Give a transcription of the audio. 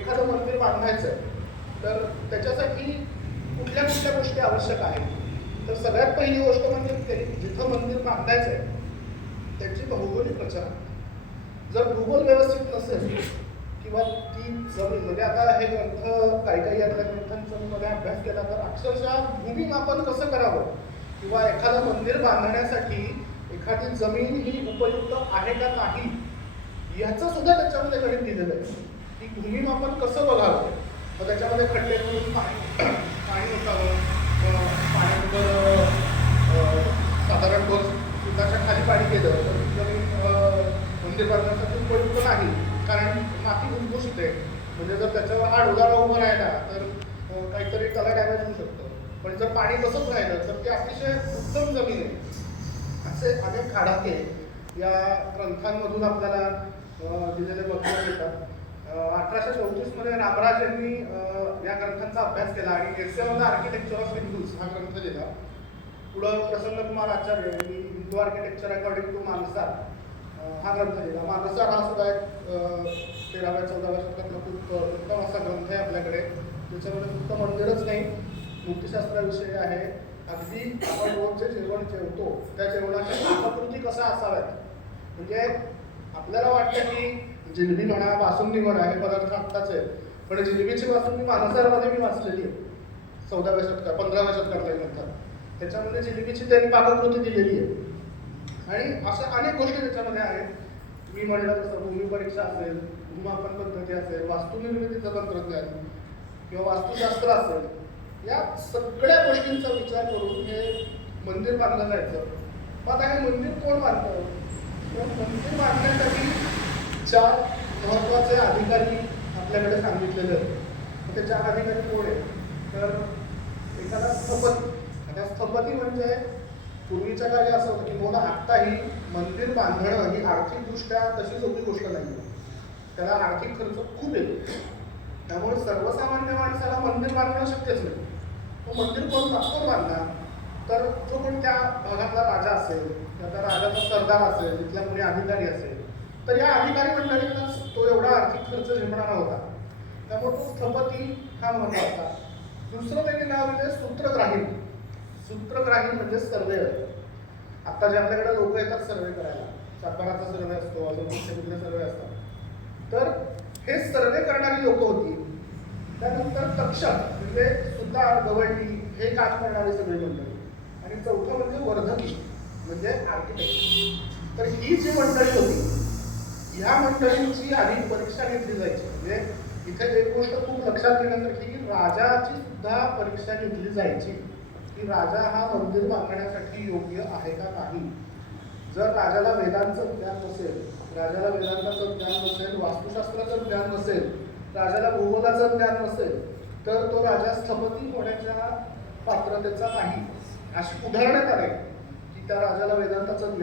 एखादं मंदिर बांधायचं आहे तर त्याच्यासाठी कुठल्या कुठल्या गोष्टी आवश्यक आहेत. तर सगळ्यात पहिली गोष्ट म्हणजे जिथं मंदिर बांधायचं आहे त्याची भौगोलिक रचना. जर भूगोल व्यवस्थित नसेल किंवा ती जमीन म्हणजे आता हे ग्रंथ काही यातल्या ग्रंथांमध्ये अभ्यास केला तर अक्षरशः भूमिमापन कसं करावं किंवा एखादं मंदिर बांधण्यासाठी एखादी जमीन ही उपयुक्त आहे का नाही याचं सुद्धा त्याच्यामध्ये गणित दिलेलं आहे की भूमिमापन कसं बघावं. मग त्याच्यामध्ये खड्डे करून पाणी उठावं, पाण्याबरोबर साधारण 2 फुटाच्या खाली पाणी गेलं तर जमीन मंदिर बांधण्यासाठी उपयुक्त नाही, कारण माती भुसभुशीत आहे. म्हणजे जर त्याच्यावर हा डोलारा उभं राहिला तर काहीतरी त्याला डॅमेज होऊ शकतं. पण जर पाणी तसंच राहिलं तर ते अतिशय उत्तम जमीन आहे. असे अनेक आडाखे या ग्रंथांमधून आपल्याला दिलेले बघण्यात येतात. 1834 मध्ये रामराज यांनी या ग्रंथांचा अभ्यास केला आणि essay on the architecture of Hindus हा ग्रंथ लिहिला. पुढं प्रसन्नकुमार आचार्य यांनी Hindu architecture according to Manasara हा ग्रंथ लिहिला. मानसार हा सुद्धा एक 13व्या-14व्या शतकातला खूप उत्तम असा ग्रंथ आहे आपल्याकडे. त्याच्यामध्ये फक्त मंदिरच नाही, मूर्तिशास्त्राविषयी आहे. अगदी आपण रोज जे जेवण जेवतो त्या जेवणाच्या पाककृती कशा असाव्यात. म्हणजे आपल्याला वाटतं की जिलेबी म्हणा, बासुंदी म्हणा हे पदार्थ आत्ताच आहे, पण जिलेबीची बासुंदी मानसारमध्ये मी वाचलेली आहे 14व्या शतकात 15व्या शतकातल्या ग्रंथात. त्याच्यामध्ये जिलेबीची त्यांनी पाककृती दिलेली आहे आणि अशा अनेक गोष्टी त्याच्यामध्ये आहेत. मी म्हणलं तसं भूमिपरीक्षा असेल, भूमापन पद्धती असेल, वास्तुनिर्मितीचं तंत्रज्ञान किंवा वास्तुशास्त्र असेल, या सगळ्या गोष्टींचा विचार करून हे मंदिर बांधलं जायचं. मग आता हे मंदिर कोण बांधतं? तर मंदिर बांधण्यासाठी 4 महत्त्वाचे अधिकारी आपल्याकडे सांगितलेले आहेत. ते 4 अधिकारी कोण आहेत? तर एखादा स्थपती. आता स्थपती म्हणजे पूर्वीच्या काळी असं होतं की मोठा आत्ताही मंदिर बांधणं ही आर्थिकदृष्ट्या तशी सोपी गोष्ट नाही. त्याला आर्थिक खर्च खूप येतो. त्यामुळे सर्वसामान्य माणसाला मंदिर बांधणं शक्यच नाही. तो मंदिर कोण बांधणार? तर जो पण त्या भागातला राजा असेल किंवा त्या राजाचा सरदार असेल, तिथला कोणी अधिकारी असेल, तर या अधिकारी मंडळींनाच तो एवढा आर्थिक खर्च झेपणारा होता. त्यामुळे तो स्थपती हा महत्त्वाचा. दुसरं त्यांनी नाव म्हणजे सूत्रग्राही. सूत्रग्राही म्हणजे सर्वेयर. आता जे आपल्याकडे लोक येतात सर्वे करायला, साताराचा सर्वे असतो, अजून कुठले सर्वे असतात, तर हे सर्वे करणारी लोक होती. त्यानंतर तक्षक म्हणजे सुतार, गवंडी हे काम करणारी सगळी मंडळी. आणि चौथं म्हणजे वर्धकी म्हणजे आर्किटेक्ट. तर ही जी मंडळी होती ह्या मंडळींची आधी परीक्षा घेतली जायची. म्हणजे इथे एक गोष्ट खूप लक्षात घेण्यासारखी की राजाची सुद्धा परीक्षा घेतली जायची की राजा हा मंदिर बांधण्यासाठी योग्य आहे का नाही. जर राजाला वेदांचं ज्ञान नसेल, राजाला वेदांताचं ज्ञान नसेल, वास्तुशास्त्राचं ज्ञान नसेल, राजाला भूगोलाचं ज्ञान नसेल, तर तो राजा स्थपती होण्याच्या पात्रतेचा नाही. अशी उदाहरणं करायची की त्या राजाला वेदांताचं